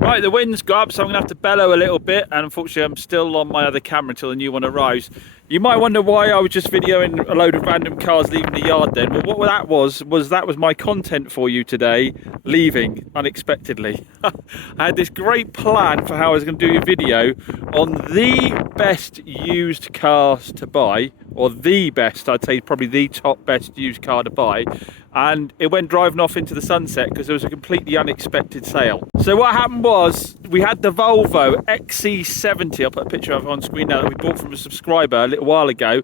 Right, the wind's got up, so I'm going to have to bellow a little bit, and unfortunately I'm still on my other camera until the new one arrives. You might wonder why I was just videoing a load of random cars leaving the yard then. Well, what that was my content for you today, leaving unexpectedly. I had this great plan for how I was going to do a video on the best used cars to buy, or the best, I'd say probably the top best used car to buy, and it went driving off into the sunset because there was a completely unexpected sale. So what happened was, we had the Volvo XC70, I'll put a picture of it on screen now, that we bought from a subscriber a little while ago,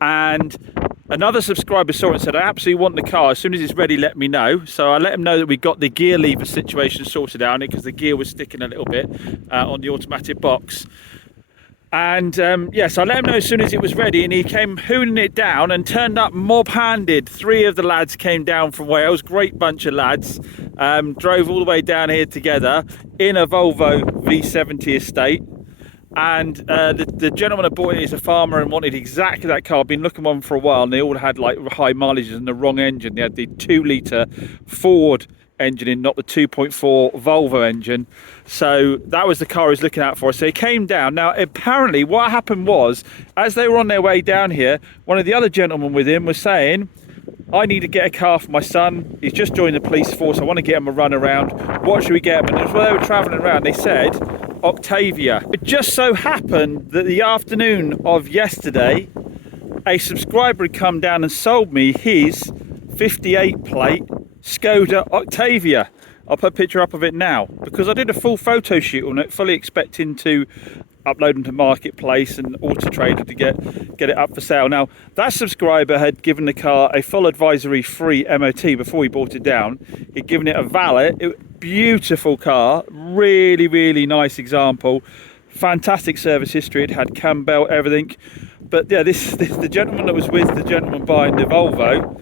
and another subscriber saw it and said, I absolutely want the car, as soon as it's ready let me know. So I let him know that we got the gear lever situation sorted out on it, because the gear was sticking a little bit on the automatic box. And yes, I let him know as soon as it was ready, and he came hooning it down and turned up mob-handed. 3 of the lads came down from Wales, great bunch of lads, drove all the way down here together in a Volvo V70 estate. And the gentleman that bought it is a farmer and wanted exactly that car. I've been looking one for a while, and they all had like high mileages and the wrong engine. They had the 2-litre Ford engine in, not the 2.4 Volvo engine. So that was the car he was looking out for. So he came down. Now apparently what happened was, as they were on their way down here, one of the other gentlemen with him was saying, I need to get a car for my son, he's just joined the police force, I want to get him a run around, what should we get him? And as well, they were travelling around, they said Octavia. It just so happened that the afternoon of yesterday, a subscriber had come down and sold me his 58 plate Skoda Octavia. I'll put a picture up of it now, because I did a full photo shoot on it, fully expecting to upload them to Marketplace and Auto Trader to get it up for sale. Now, that subscriber had given the car a full advisory free MOT before he bought it down. He'd given it a valet. Beautiful car, really nice example, fantastic service history. It had cam belt, everything. But yeah, the gentleman that was with the gentleman buying the Volvo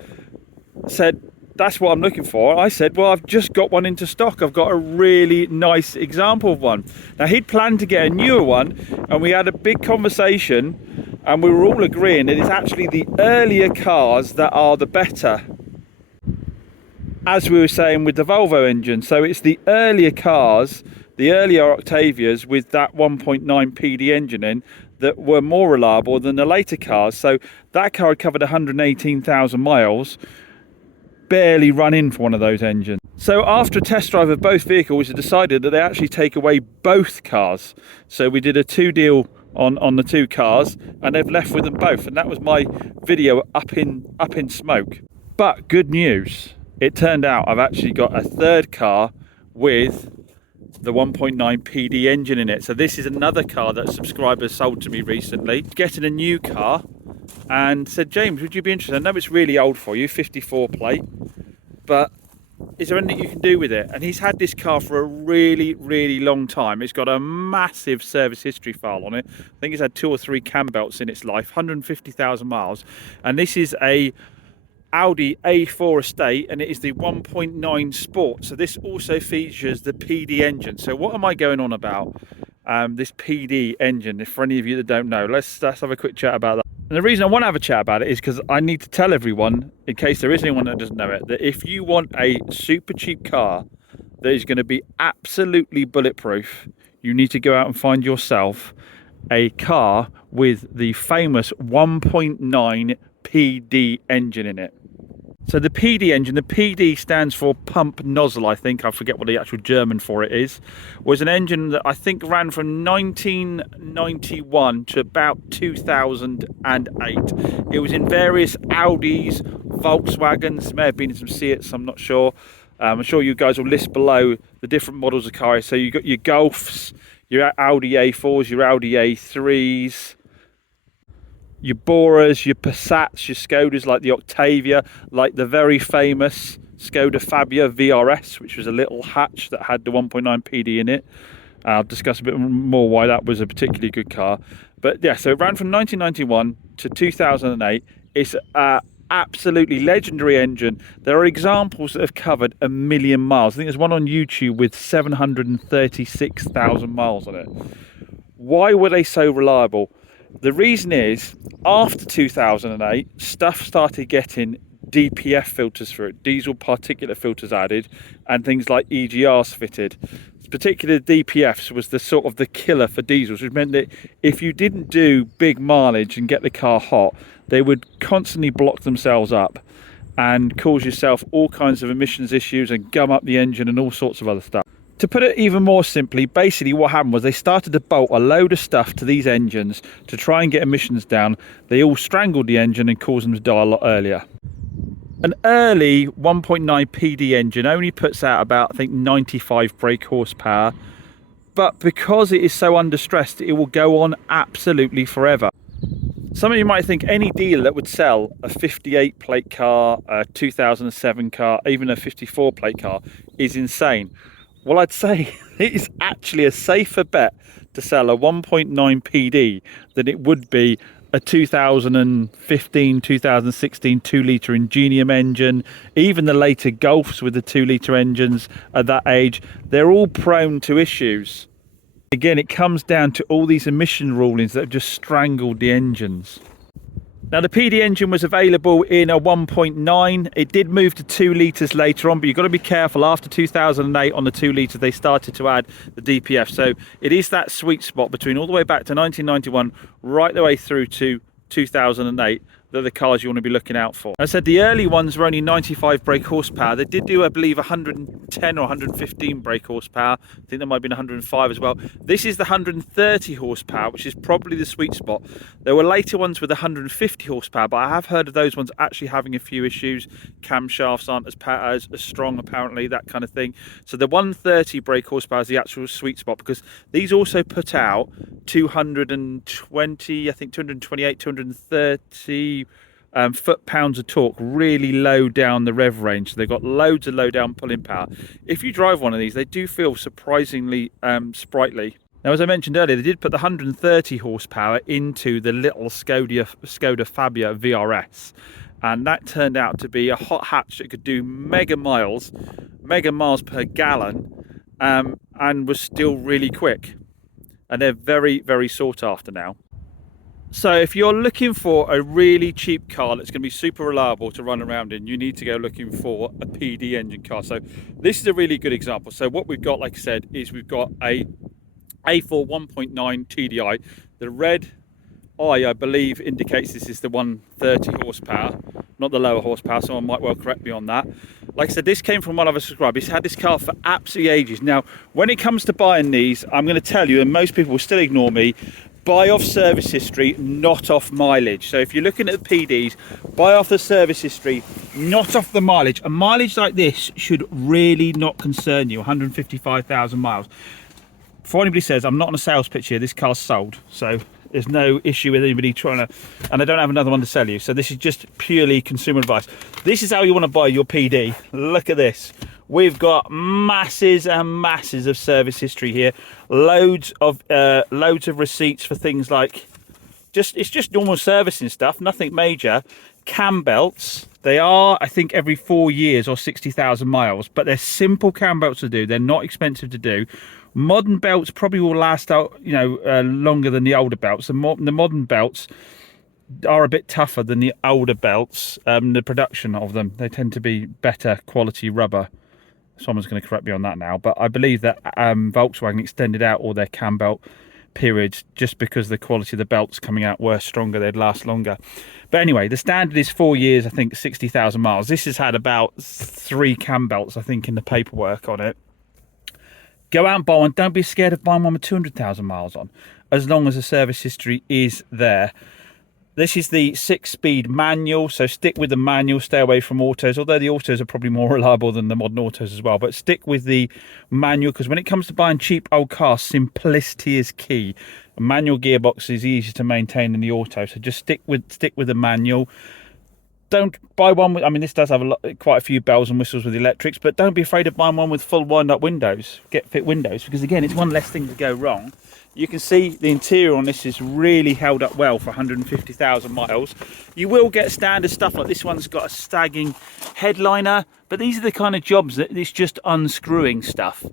said, that's what I'm looking for. I said, well, I've just got one into stock. I've got a really nice example of one. Now, he'd planned to get a newer one, and we had a big conversation, and we were all agreeing that it's actually the earlier cars that are the better, as we were saying with the Volvo engine. So it's the earlier cars, the earlier Octavias with that 1.9 PD engine in, that were more reliable than the later cars. So that car had covered 118,000 miles, barely run in for one of those engines. So after a test drive of both vehicles, we decided that they actually take away both cars. So we did a 2 deal on the 2 cars, and they've left with them both. And that was my video up in smoke. But good news, it turned out I've actually got a 3rd car with the 1.9 PD engine in it. So this is another car that a subscriber sold to me recently, getting a new car, and said, James, would you be interested? I know it's really old for you, 54 plate, but is there anything you can do with it? And he's had this car for a really long time. It's got a massive service history file on it. I think it's had 2 or 3 cam belts in its life, 150,000 miles. And this is a Audi A4 estate, and it is the 1.9 Sport. So this also features the PD engine. So what am I going on about? This PD engine, if for any of you that don't know, let's have a quick chat about that. And the reason I want to have a chat about it is because I need to tell everyone, in case there is anyone that doesn't know it, that if you want a super cheap car that is going to be absolutely bulletproof, you need to go out and find yourself a car with the famous 1.9 PD engine in it. So the PD engine, the PD stands for pump nozzle, I think, I forget what the actual German for it is, was an engine that I think ran from 1991 to about 2008. It was in various Audis, Volkswagens, may have been in some Seats, I'm not sure. I'm sure you guys will list below the different models of cars. So you've got your Golfs, your Audi A4s, your Audi A3s, your Boras, your Passats, your Skodas like the Octavia, like the very famous Skoda Fabia VRS, which was a little hatch that had the 1.9 PD in it. I'll discuss a bit more why that was a particularly good car. But yeah, so it ran from 1991 to 2008. It's absolutely legendary engine. There are examples that have covered 1 million miles. I think there's one on YouTube with 736,000 miles on it. Why were they so reliable? The reason is, after 2008, stuff started getting DPF filters through it, diesel particulate filters added, and things like EGRs fitted. Particularly DPFs was the sort of the killer for diesels, which meant that if you didn't do big mileage and get the car hot, they would constantly block themselves up and cause yourself all kinds of emissions issues and gum up the engine and all sorts of other stuff. To put it even more simply, basically what happened was they started to bolt a load of stuff to these engines to try and get emissions down. They all strangled the engine and caused them to die a lot earlier. An early 1.9 PD engine only puts out about, I think, 95 brake horsepower, but because it is so under stress, it will go on absolutely forever. Some of you might think any dealer that would sell a 58 plate car, a 2007 car, even a 54 plate car is insane. Well, I'd say it is actually a safer bet to sell a 1.9 PD than it would be a 2015, 2016 2-litre Ingenium engine. Even the later Golfs with the 2-litre engines at that age, they're all prone to issues. Again, it comes down to all these emission rulings that have just strangled the engines. Now, the PD engine was available in a 1.9. It did move to 2 litres later on, but you've got to be careful. After 2008 on the 2 litres, they started to add the DPF. So it is that sweet spot between all the way back to 1991, right the way through to 2008, that the cars you want to be looking out for. As I said, the early ones were only 95 brake horsepower. They did do, I believe, 110 or 115 brake horsepower. I think there might have been 105 as well. This is the 130 horsepower, which is probably the sweet spot. There were later ones with 150 horsepower, but I have heard of those ones actually having a few issues. Camshafts aren't as strong, apparently, that kind of thing. So the 130 brake horsepower is the actual sweet spot, because these also put out 220, I think 228, 230 foot-pounds of torque, really low down the rev range. So they've got loads of low down pulling power. If you drive one of these, they do feel surprisingly sprightly. Now, as I mentioned earlier, they did put the 130 horsepower into the little Skoda Fabia VRS, and that turned out to be a hot hatch that could do mega miles per gallon, and was still really quick. And they're very, very sought after now. So if you're looking for a really cheap car that's going to be super reliable to run around in, you need to go looking for a PD engine car. So this is a really good example. So what we've got, like I said, is we've got a A4 1.9 TDI. The red eye, I believe, indicates this is the 130 horsepower, not the lower horsepower. Someone might well correct me on that. Like I said, this came from one of our subscribers. He's had this car for absolutely ages. Now, when it comes to buying these, I'm going to tell you, and most people will still ignore me, buy off service history, not off mileage. So if you're looking at the PDs, buy off the service history, not off the mileage. A mileage like this should really not concern you. 155,000 miles. Before anybody says, I'm not on a sales pitch here, this car's sold, so there's no issue with anybody trying to, and I don't have another one to sell you, so this is just purely consumer advice. This is how you want to buy your PD. Look at this. We've got masses and masses of service history here, loads of receipts for things like it's just normal servicing stuff, nothing major. Cam belts, they are, I think, every 4 years or 60,000 miles, but they're simple cam belts to do. They're not expensive to do. Modern belts probably will last out, longer than the older belts. The modern belts are a bit tougher than the older belts. The production of them, they tend to be better quality rubber. Someone's going to correct me on that now, but I believe that Volkswagen extended out all their cam belt periods just because the quality of the belts coming out were stronger, they'd last longer. But anyway, the standard is 4 years, I think 60,000 miles. This has had about 3 cam belts, I think, in the paperwork on it. Go out and buy one. Don't be scared of buying one with 200,000 miles on, as long as the service history is there. This is the 6-speed manual, so stick with the manual, stay away from autos, although the autos are probably more reliable than the modern autos as well. But stick with the manual, because when it comes to buying cheap old cars, simplicity is key. A manual gearbox is easier to maintain than the auto, so just stick with the manual. Don't buy one with, I mean, this does have quite a few bells and whistles with the electrics, but don't be afraid of buying one with full wind-up windows, fit windows, because again, it's one less thing to go wrong. You can see the interior on this is really held up well for 150,000 miles. You will get standard stuff like this one's got a stagging headliner, but these are the kind of jobs that it's just unscrewing stuff.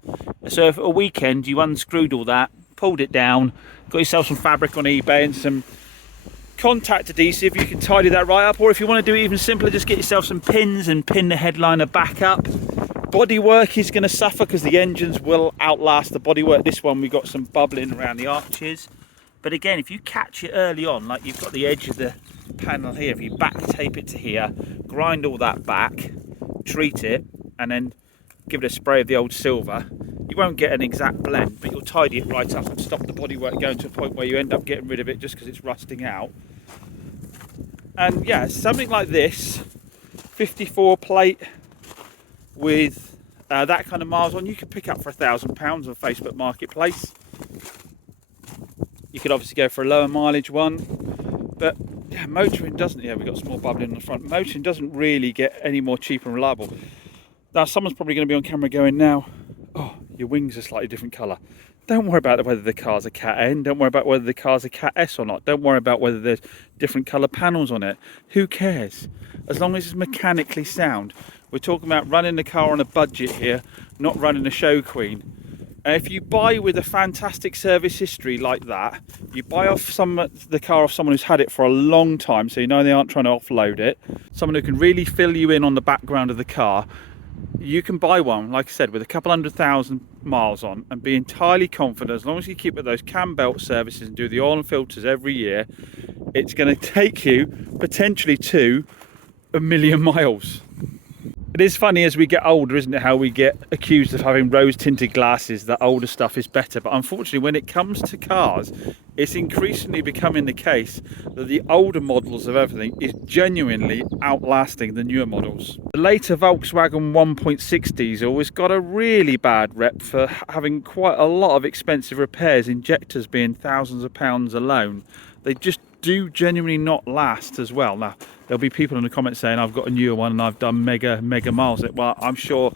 So if at a weekend you unscrewed all that, pulled it down, got yourself some fabric on eBay and some contact adhesive, you can tidy that right up. Or if you want to do it even simpler, just get yourself some pins and pin the headliner back up. Bodywork is going to suffer because the engines will outlast the bodywork. This one we got some bubbling around the arches, but again, if you catch it early on, like you've got the edge of the panel here, if you back tape it to here, grind all that back, treat it, and then give it a spray of the old silver, you won't get an exact blend, but you'll tidy it right up and stop the bodywork going to a point where you end up getting rid of it just because it's rusting out. And yeah, something like this 54 plate with that kind of miles on, you could pick up for £1,000 on Facebook Marketplace. You could obviously go for a lower mileage one, but yeah, motoring doesn't. Yeah, we've got small bubbling on the front. Motoring doesn't really get any more cheap and reliable. Now, someone's probably going to be on camera going, now, oh, your wings are slightly different colour. Don't worry about whether the car's a Cat N. Don't worry about whether the car's a Cat S or not. Don't worry about whether there's different colour panels on it. Who cares? As long as it's mechanically sound. We're talking about running the car on a budget here, not running a show queen. And if you buy with a fantastic service history like that, you buy off the car off someone who's had it for a long time, so you know they aren't trying to offload it, someone who can really fill you in on the background of the car, you can buy one, like I said, with a couple 100,000 miles on and be entirely confident, as long as you keep with those cam belt services and do the oil and filters every year, it's going to take you potentially to 1 million miles. It is funny as we get older, isn't it, how we get accused of having rose tinted glasses, that older stuff is better. But unfortunately, when it comes to cars, it's increasingly becoming the case that the older models of everything is genuinely outlasting the newer models. The later Volkswagen 1.6 diesel has got a really bad rep for having quite a lot of expensive repairs, injectors being thousands of pounds alone. They just do genuinely not last as well. Now, there'll be people in the comments saying I've got a newer one and I've done mega miles. Well, I'm sure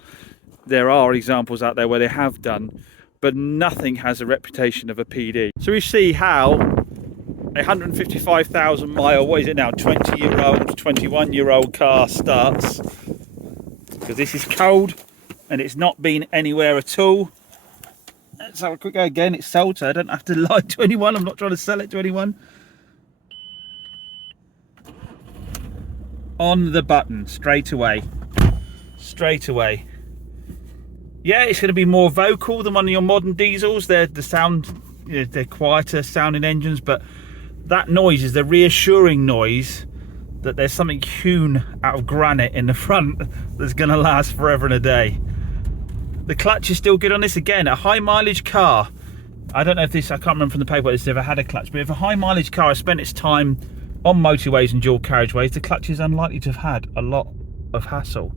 there are examples out there where they have done, but nothing has a reputation of a PD. So we see how a 155,000 mile, what is it now, 20-year-old, 21-year-old car starts. Because this is cold and it's not been anywhere at all. Let's have a quick go again. It's sold, so I don't have to lie to anyone. I'm not trying to sell it to anyone. On the button straight away. Yeah, it's going to be more vocal than one of your modern diesels. They're the sound, you know, they're quieter sounding engines, but that noise is the reassuring noise that there's something hewn out of granite in the front that's going to last forever and a day. The clutch is still good on this. Again, a high mileage car, I don't know if this, I can't remember from the paperwork this ever had a clutch, but if a high mileage car has spent its time on motorways and dual carriageways, the clutch is unlikely to have had a lot of hassle.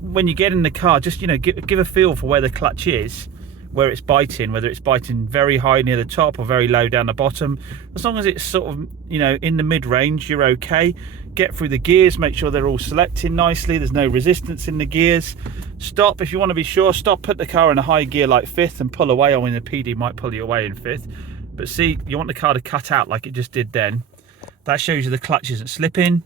When you get in the car, just, you know, give a feel for where the clutch is, where it's biting, whether it's biting very high near the top or very low down the bottom. As long as it's sort of, you know, in the mid-range, you're okay. Get through the gears, make sure they're all selecting nicely, there's no resistance in the gears. Stop, if you want to be sure, stop, put the car in a high gear like fifth and pull away. I mean, the PD might pull you away in fifth, but see, you want the car to cut out like it just did then. That shows you the clutch isn't slipping.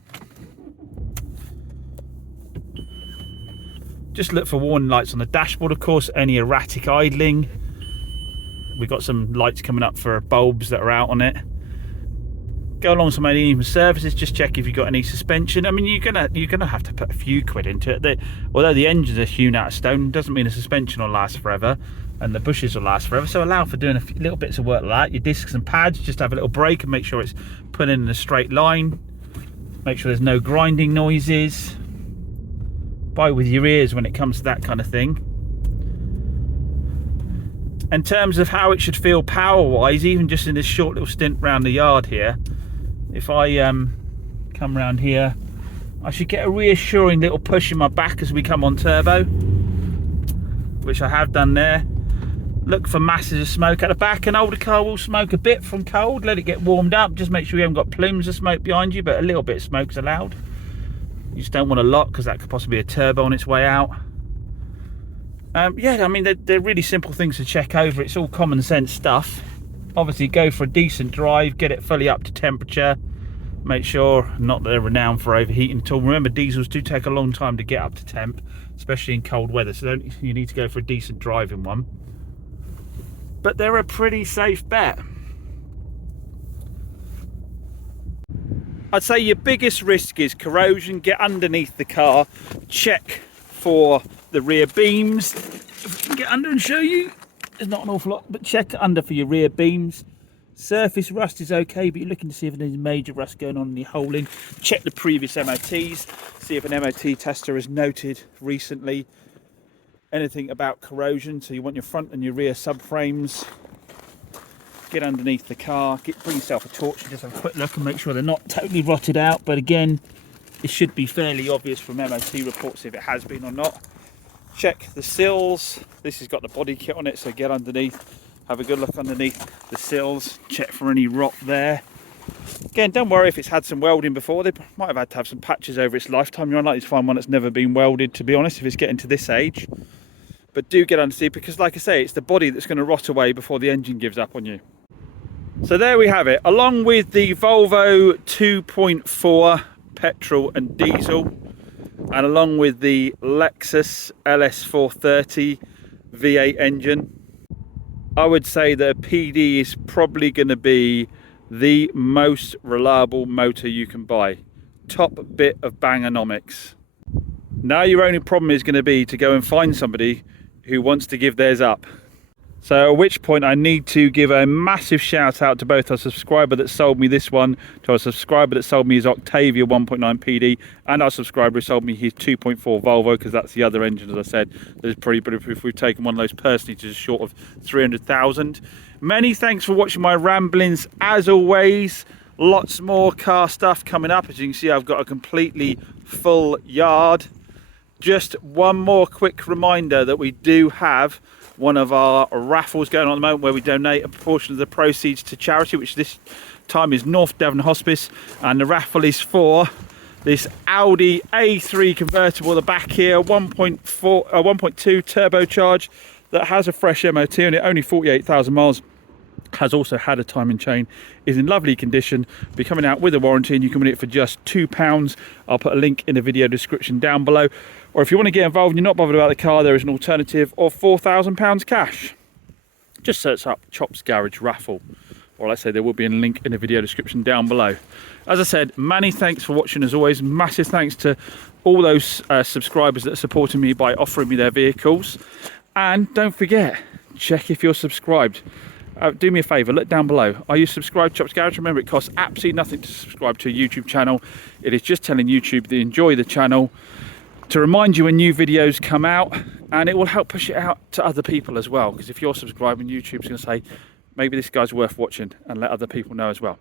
Just look for warning lights on the dashboard, of course, any erratic idling. We've got some lights coming up for bulbs that are out on it. Go along some uneven surfaces, just check if you've got any suspension. I mean, you're gonna have to put a few quid into it. Although the engines are hewn out of stone, doesn't mean the suspension will last forever and the bushes will last forever. So allow for doing a few little bits of work like that. Your discs and pads, just have a little break and make sure it's put in a straight line. Make sure there's no grinding noises. Buy with your ears when it comes to that kind of thing. In terms of how it should feel power wise, even just in this short little stint round the yard here, if I come round here, I should get a reassuring little push in my back as we come on turbo, which I have done there. Look for masses of smoke at the back. An older car will smoke a bit from cold, let it get warmed up, just make sure you haven't got plumes of smoke behind you, but a little bit of smoke's allowed. You just don't want a lot because that could possibly be a turbo on its way out. Yeah, I mean, they're really simple things to check over. It's all common sense stuff. Obviously, go for a decent drive, get it fully up to temperature. Make sure, not that they're renowned for overheating at all. Remember, diesels do take a long time to get up to temp, especially in cold weather, so you need to go for a decent driving one. But they're a pretty safe bet. I'd say your biggest risk is corrosion. Get underneath the car, check for the rear beams. If we can get under and show you, there's not an awful lot, but check under for your rear beams. Surface rust is okay, but you're looking to see if there's major rust going on in your holding. Check the previous MOTs, see if an MOT tester has noted recently anything about corrosion. So you want your front and your rear subframes. Get underneath the car, bring yourself a torch and just have a quick look and make sure they're not totally rotted out. But again, it should be fairly obvious from MOT reports if it has been or not. Check the sills. This has got the body kit on it, so get underneath. Have a good look underneath the sills, check for any rot there. Again, don't worry if it's had some welding before. They might have had to have some patches over its lifetime. You're unlikely to find one that's never been welded, to be honest, if it's getting to this age. But do get underneath, because like I say, it's the body that's going to rot away before the engine gives up on you. So there we have it. Along with the Volvo 2.4 petrol and diesel, and along with the Lexus LS430 V8 engine, I would say that a PD is probably going to be the most reliable motor you can buy. Top bit of Bangonomics. Now your only problem is going to be to go and find somebody who wants to give theirs up. So at which point I need to give a massive shout out to both our subscriber that sold me this one, to our subscriber that sold me his Octavia 1.9 PD, and our subscriber who sold me his 2.4 Volvo, because that's the other engine, as I said. There's pretty good if we've taken one of those personally to just short of 300,000. Many thanks for watching my ramblings. As always, lots more car stuff coming up. As you can see, I've got a completely full yard. Just one more quick reminder that we do have one of our raffles going on at the moment, where we donate a proportion of the proceeds to charity, which this time is North Devon Hospice, and the raffle is for this Audi A3 convertible, the back here, 1.2 turbocharged, that has a fresh MOT on it, only 48,000 miles, has also had a timing chain, is in lovely condition, be coming out with a warranty, and you can win it for just £2. I'll put a link in the video description down below. Or if you want to get involved and you're not bothered about the car, there is an alternative of £4,000 cash. Just search up Chops Garage Raffle, or let's say there will be a link in the video description down below. As I said, many thanks for watching as always. Massive thanks to all those subscribers that are supporting me by offering me their vehicles. And don't forget, check if you're subscribed. Do me a favour, look down below. Are you subscribed to Chops Garage? Remember, it costs absolutely nothing to subscribe to a YouTube channel. It is just telling YouTube that you enjoy the channel, to remind you when new videos come out, and it will help push it out to other people as well, because if you're subscribing, YouTube's going to say maybe this guy's worth watching, and let other people know as well.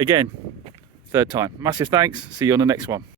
Again, third time, massive thanks. See you on the next one.